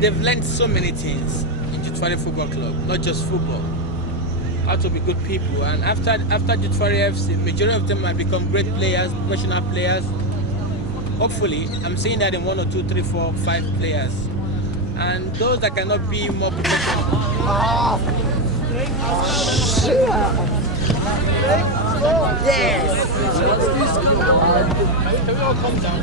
they've learned so many things in Jutvari Football Club, not just football. How to be good people, and after Jutvari FC, majority of them have become great players, professional players. Hopefully, I'm saying that in 1 or 2, 3, 4, 5 players, and those that cannot be more professional. Yes. Can we all come down?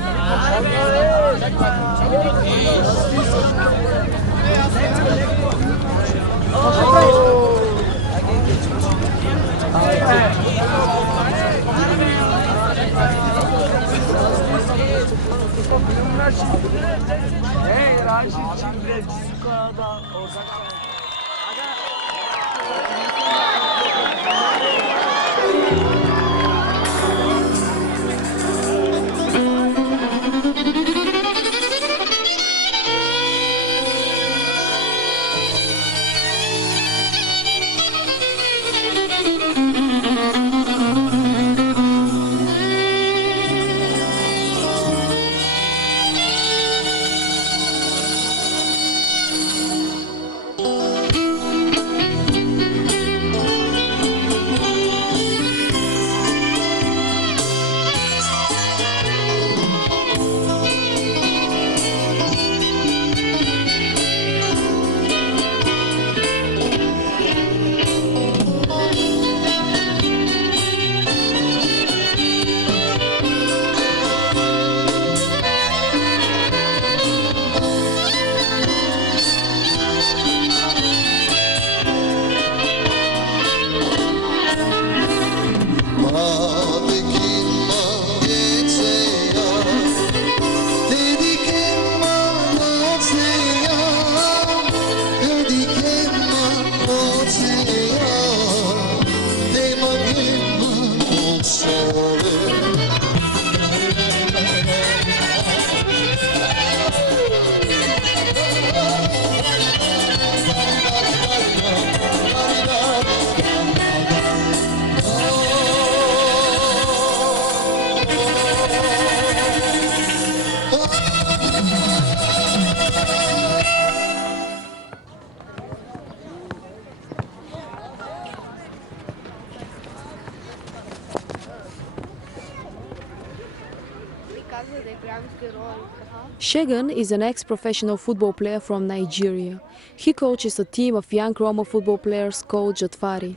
Según is an ex-professional football player from Nigeria. He coaches a team of young Roma football players called Jutvari.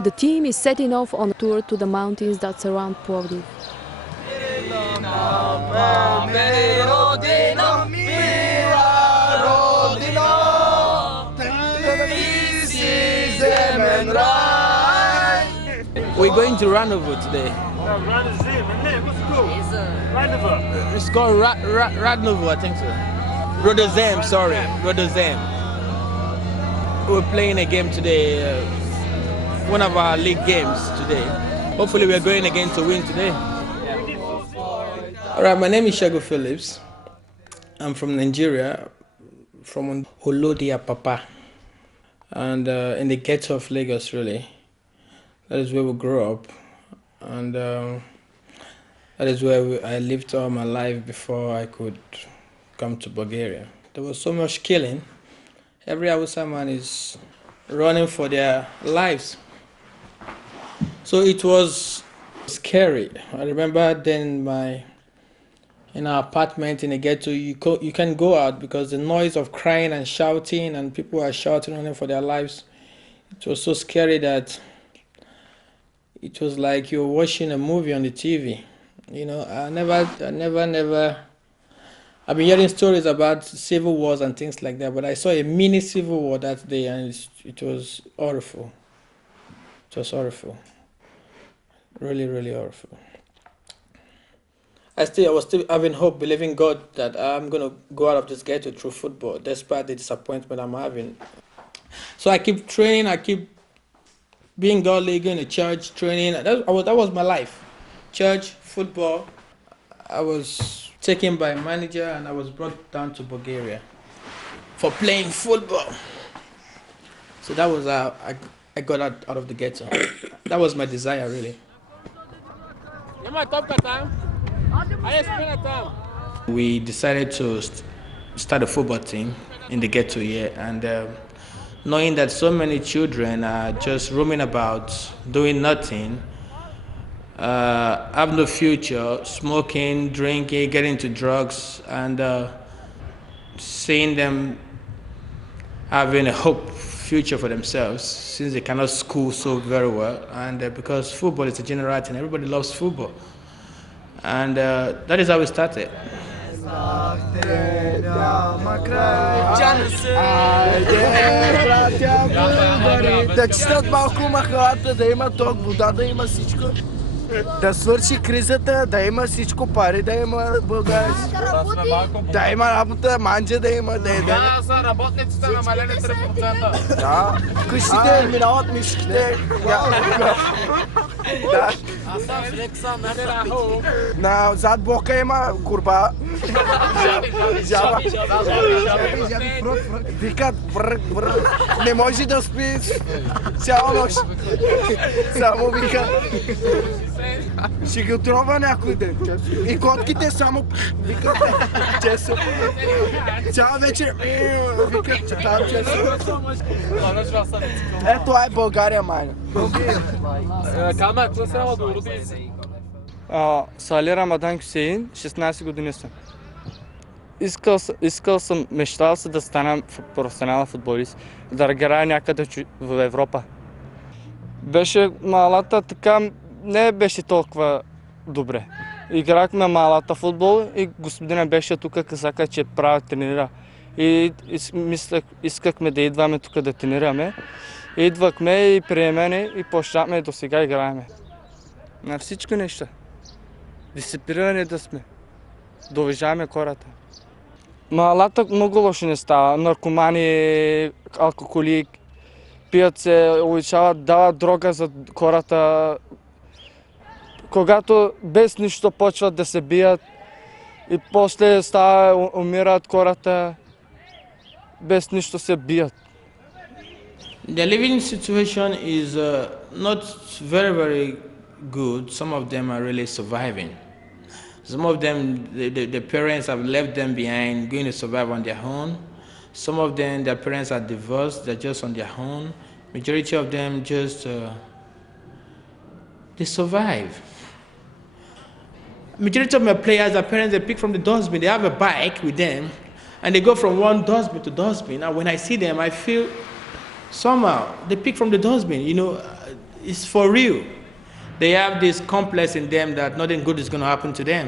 The team is setting off on a tour to the mountains that surround Plovdiv. We're going to Ranovo today. It's called Radnovo, I think so. Rodozem, sorry, Rodozem. We're playing a game today. One of our league games today. Hopefully we're going again to win today. All right, my name is Shago Phillips. I'm from Nigeria, from Olodia Papa, and in the ghetto of Lagos, really. That is where we grew up, and that is where I lived all my life before I could come to Bulgaria. There was so much killing. Every Hausa man is running for their lives. So it was scary. I remember then in our apartment in the ghetto, you can't go out because the noise of crying and shouting, and people are shouting running for their lives. It was so scary that it was like you're watching a movie on the TV. You know, I I've been hearing stories about civil wars and things like that, but I saw a mini civil war that day, and it was awful. It was awful. Really, really awful. I was still having hope, believing God that I'm going to go out of this ghetto through football, despite the disappointment I'm having. So I keep training, I keep being godly, going to church, training. That was my life. Church, football. I was taken by a manager and I was brought down to Bulgaria for playing football. So that was how I got out of the ghetto. That was my desire, really. We decided to start a football team in the ghetto here, and knowing that so many children are just roaming about, doing nothing, have no future, smoking, drinking, getting into drugs, and seeing them having a hope future for themselves since they cannot school so very well, and because football is a general thing, everybody loves football, and that is how we started. Да чистят малко махалата, да има ток, вода, да има всичко. Да свърши кризата, да има всичко, пари да има България. Да има работа, манджа да има, да еде. Работниците намалени 3%. Да, къщите минават мишките. Да. На зад блока има курба. Жаба. Викат брък, брък. Не може да спи цяла нощ. Само вика. Ще ги отрова някой ден. И котките само викат чесо. Цяла вечер викат, че там чесо. Ето това е България, майна. Сали Рамадан Хюсеин, 16 години съм. Искал съм, мечтал се да стана професионален футболист, да играя някъде в Европа. Беше малата така, не беше толкова добре. Играхме малата футбол и господина беше тук, казаха, че прави тренира. И искахме да идваме тук да тренираме. Идвахме и приемене и почнахме до сега играеме. На всички неща. Дисциплинирани да сме. Да уважаваме хората. Малата много лошо не става. Наркомани, алкохоли, пият се, увеличават, дават дрога за хората. Когато без нищо почват да се бият и после умират хората, без нищо се бият. The living situation is not very, very good. Some of them are really surviving. Some of them, the parents have left them behind, going to survive on their own. Some of them, their parents are divorced, they're just on their own. Majority of them just, they survive. Majority of my players, their parents, they pick from the dustbin. They have a bike with them, and they go from one dustbin to dustbin. And when I see them, I feel somehow they pick from the dustbin. You know, it's for real. They have this complex in them that nothing good is going to happen to them,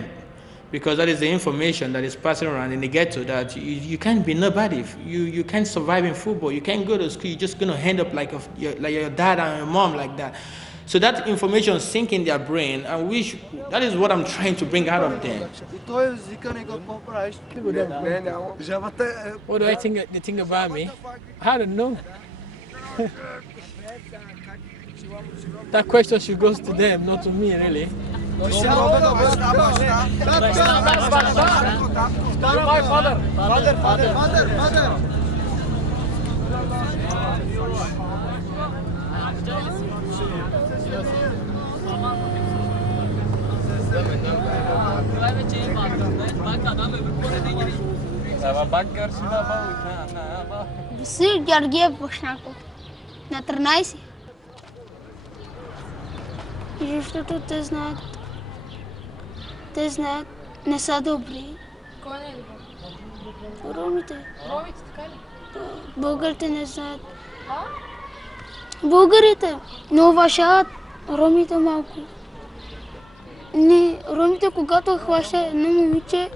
because that is the information that is passing around in the ghetto, that you can't be nobody. You can't survive in football. You can't go to school. You're just going to end up like your dad and your mom like that. So that information sinks in their brain, and that is what I'm trying to bring out of them. What do they think about me? I don't know. That question should go to them, not to me, really. Васил Георгиев Башнаков. На 13. И защото те знаят, не са добри. Кой не е добър? Ромите. Ромите, така ли? Българите не знаят. Българите не уважават ромите малко. Не, ромите когато хваща едно момиче,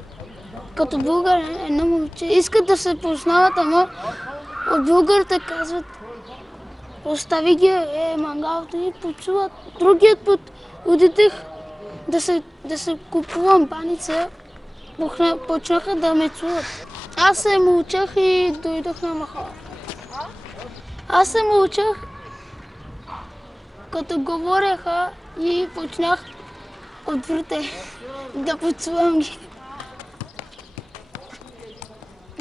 като българ едно момче. Искат да се познават, ама от българите казват, остави ги мангалото и почуват. Другият път отидех да се купувам баница, почнаха да ме чуват. Аз се мълчах и дойдох на махала. Аз се мълчах, като говореха и почнах отвърте да почувам ги.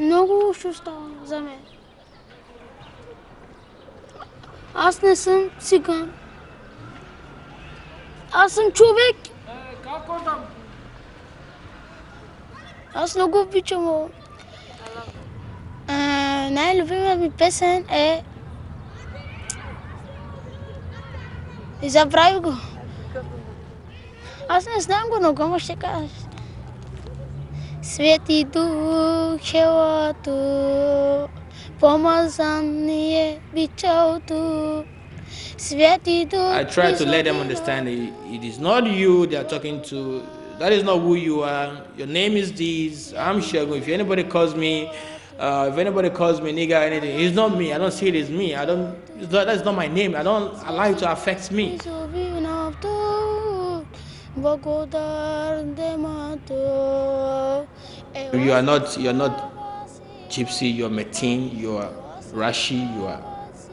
Много лошо става за мен. Аз не съм циган. Аз съм човек. Аз много обичам. Най-любимата ми песен е... И забравих го. Аз не знам го, но го ще кажа. Свети Дух, ела тук, помазан ни е бичалто. Свети Дух... I try to let them understand it is not you they are talking to. That is not who you are. Your name is this. I'm Según. If anybody calls me nigga or anything, it's not me. I don't see it as me. That's not my name. I don't allow it to affect me. You are not Gypsy. You are Metin. You are Rashi. You are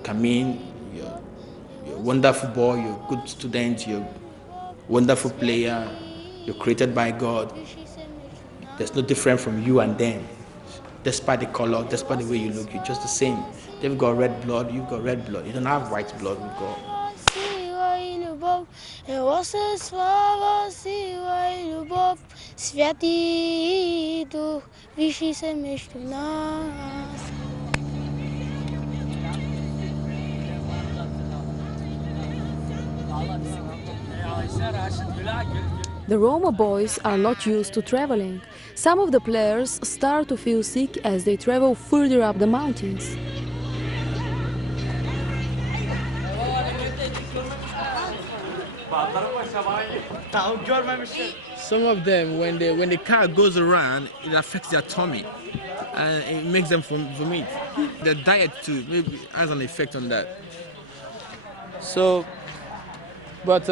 Kamin. You're a wonderful boy. You're a good student. You're a wonderful player. You're created by God. There's no difference from you and them. Despite the color, despite the way you look, you're just the same. They've got red blood, you've got red blood. You don't have white blood, we've got. The Roma boys are not used to traveling. Some of the players start to feel sick as they travel further up the mountains. Some of them, when the car goes around, it affects their tummy and it makes them vomit. Their diet too maybe has an effect on that. So, but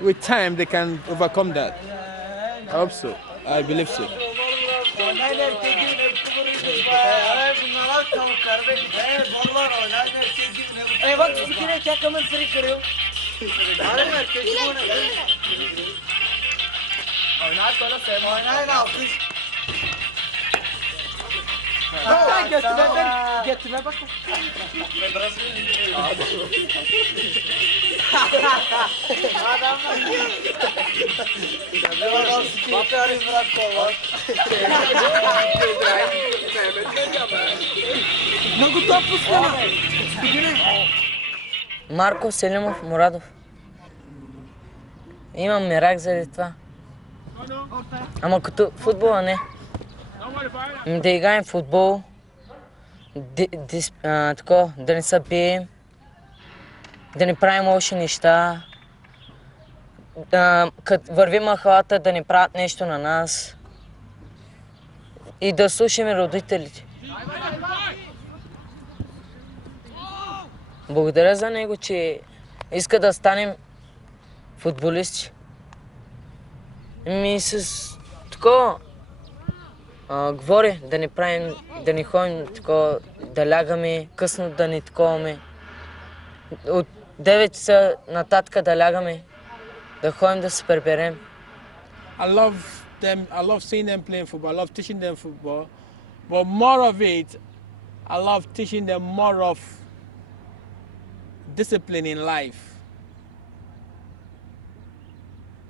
with time they can overcome that. I hope so. I believe so. Марко Селимов Мурадов. Имам мерак заради това. Ама като футбола не. Да играем футбол, да не се бием, да не правим лоши неща, като вървим махалата да не правят нещо на нас и да слушаме родителите. Благодаря за него, че иска да станем футболисти. С такова говори да не правим, да не ходим такова, да лягаме, късно да не таковаме. От 9 часа нататък да лягаме, да ходим да се приберем. I love seeing them playing football. I love teaching them football. But more of it, I love teaching them more of discipline in life,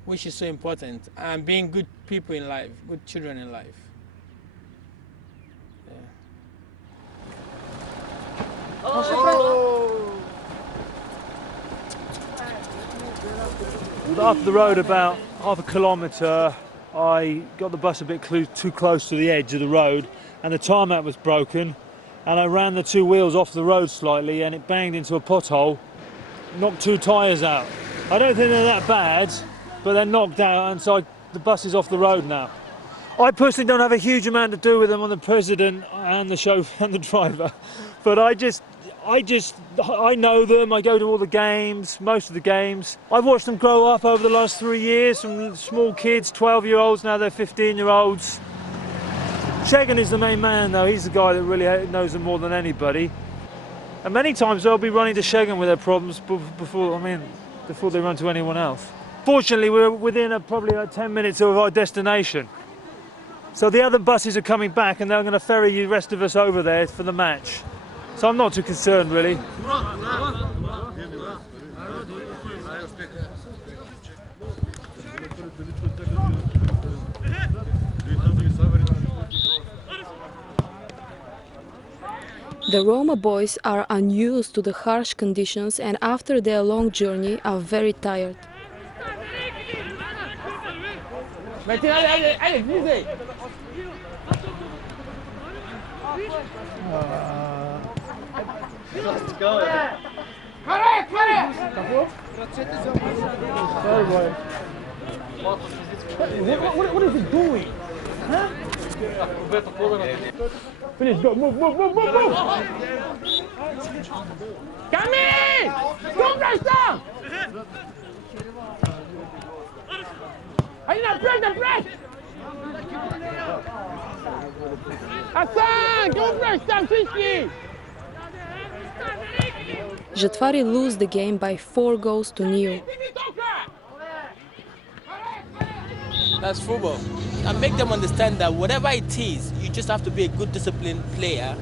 which is so important, and being good people in life, good children in life. After the road about half a kilometre, I got the bus a bit too close to the edge of the road and the tarmac was broken, and I ran the two wheels off the road slightly and it banged into a pothole, knocked 2 tyres out. I don't think they're that bad, but they're knocked out, and so the bus is off the road now. I personally don't have a huge amount to do with them on the president and the chauffeur and the driver, but I know them. I go to all the games, most of the games. I've watched them grow up over the last 3 years, from small kids, 12-year-olds, now they're 15-year-olds. Según is the main man though, he's the guy that really knows them more than anybody. And many times they'll be running to Según with their problems before they run to anyone else. Fortunately, we're within probably 10 minutes of our destination. So the other buses are coming back and they're going to ferry the rest of us over there for the match. So I'm not too concerned really. The Roma boys are unused to the harsh conditions and after their long journey are very tired. What is he doing? Huh? Finish, go, move! Come in! Don't rush down! I need to press! Hassan, go press down, Siski! Jutvari lose the game by 4 goals to 0. That's football. And make them understand that whatever it is, you just have to be a good disciplined player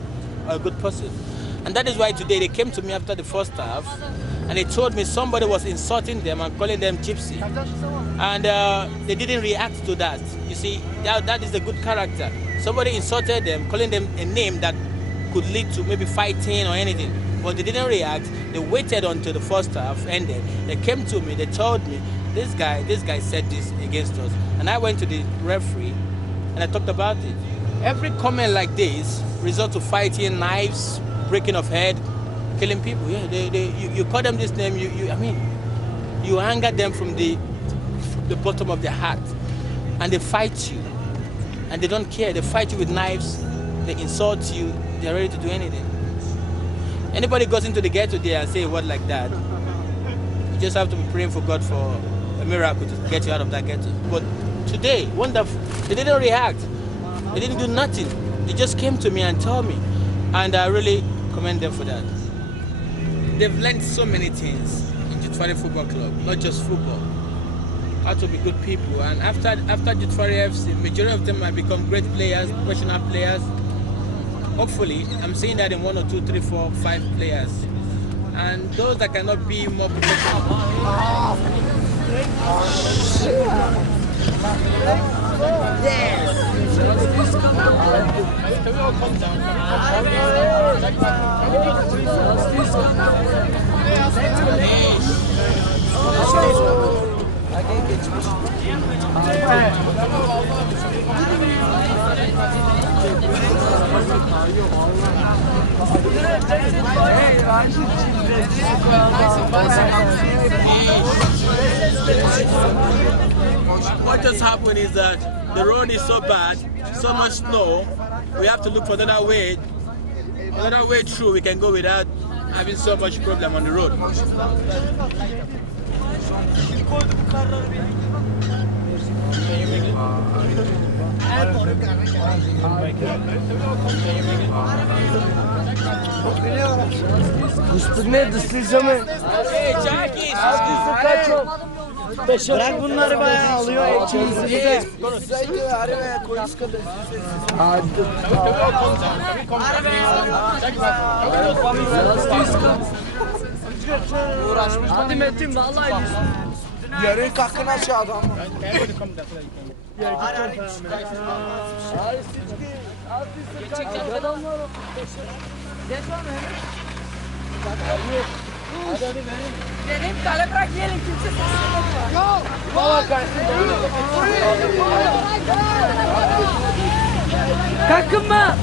or a good person. And that is why today they came to me after the first half and they told me somebody was insulting them and calling them gypsy. And they didn't react to that. You see, that is a good character. Somebody insulted them, calling them a name that could lead to maybe fighting or anything. But they didn't react. They waited until the first half ended. They came to me, they told me, this guy said this against us. And I went to the referee and I talked about it. Every comment like this results to fighting, knives, breaking of head, killing people. Yeah, you call them this name, you anger them from the bottom of their heart. And they fight you. And they don't care. They fight you with knives, they insult you, they're ready to do anything. Anybody goes into the ghetto there and say a word like that, you just have to be praying for God for a miracle to get you out of that ghetto. But today, wonderful, they didn't react. They didn't do nothing. They just came to me and told me. And I really commend them for that. They've learned so many things in Jutvari Football Club, not just football. How to be good people. And after Jutvari FC, majority of them have become great players, professional players. Hopefully, I'm seeing that in 1 or 2, 3, 4, 5 players. And those that cannot be more professional. Yes! Can we all come down? What just happened is that the road is so bad, so much snow, we have to look for another way through we can go without having so much problem on the road. Üstüne dışlayacağım. Bırak bunları bayağı alıyor. İçimizi. Hadi Metin vallahi Yarın kalkın aşağıdan. Dedim kale bırak yiyelim kimse sesini yok. Kalkınma.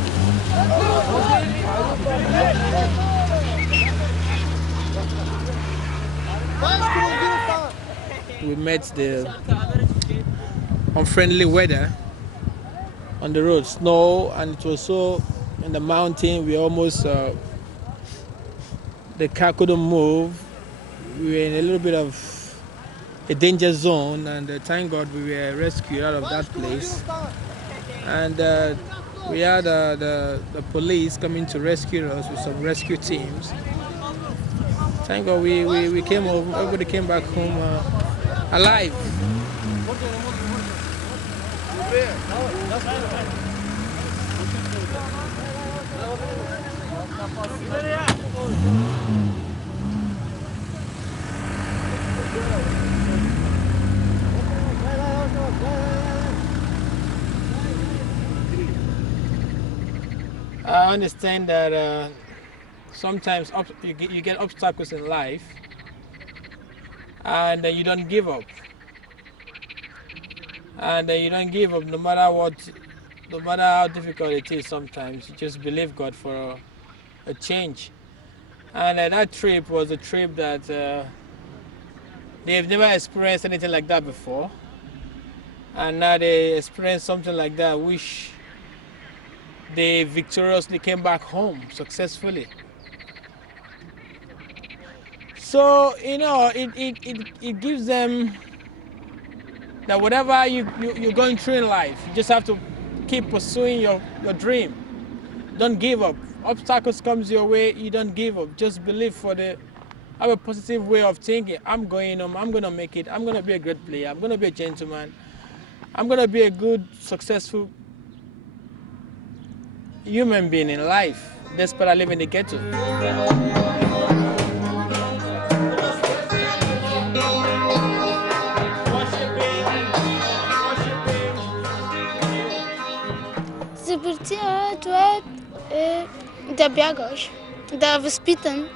We met the unfriendly weather on the road, snow, and it was so in the mountain. We almost the car couldn't move. We were in a little bit of a danger zone, and thank God we were rescued out of that place. And we had the police coming to rescue us with some rescue teams. Thank God we came home. Everybody came back home alive. I understand that sometimes you get obstacles in life and you don't give up. And you don't give up no matter what, no matter how difficult it is sometimes. You just believe God for a change. And that trip was a trip that they've never experienced anything like that before. And now they experienced something like that, which they victoriously came back home successfully. So, you know, it gives them that whatever you're going through in life, you just have to keep pursuing your dream. Don't give up. Obstacles comes your way, you don't give up. Just believe have a positive way of thinking. I'm going home, I'm gonna make it, I'm gonna be a great player, I'm gonna be a gentleman, I'm gonna be a good, successful human being in life, despite I live in the ghetto. Забъртия, това е да бягаш, да е възпитан.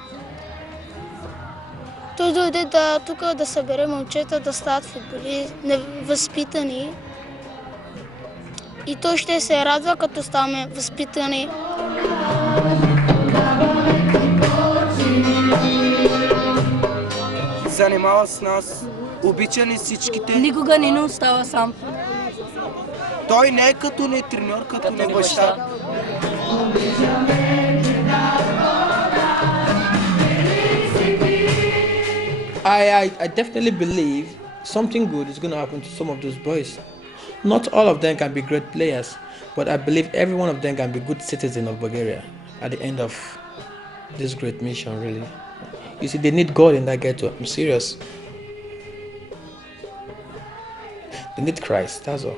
Той дойде тук да събере момчета, да стават футболи, невъзпитани. И той ще се радва, като ставаме възпитани. Занимава с нас, обича ни всичките. Никога не остава сам. Той не е като ни треньор, като ни баща. I definitely believe something good is going to happen to some of those boys. Not all of them can be great players, but I believe every one of them can be good citizens of Bulgaria at the end of this great mission, really. You see, they need God in that ghetto. I'm serious. They need Christ, that's all.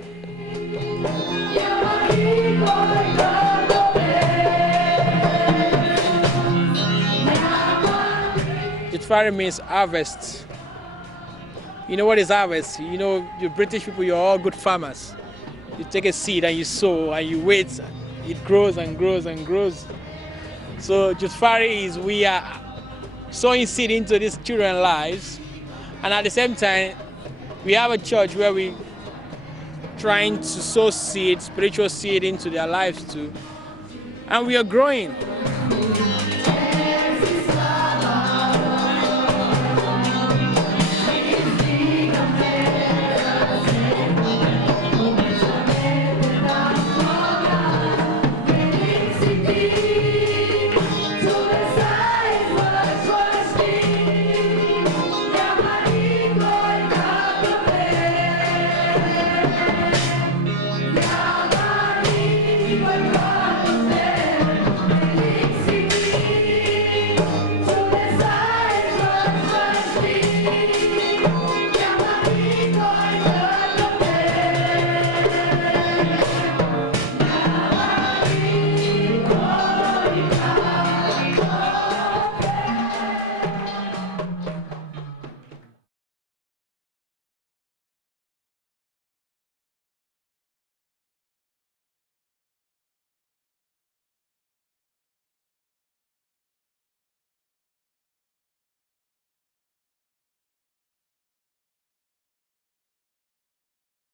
Jutvari means harvest. You know what is harvest? You know, you British people, you're all good farmers. You take a seed and you sow and you wait. It grows and grows and grows. So Jutvari is we are sowing seed into these children's lives. And at the same time, we have a church where we trying to sow seed, spiritual seed into their lives too. And we are growing.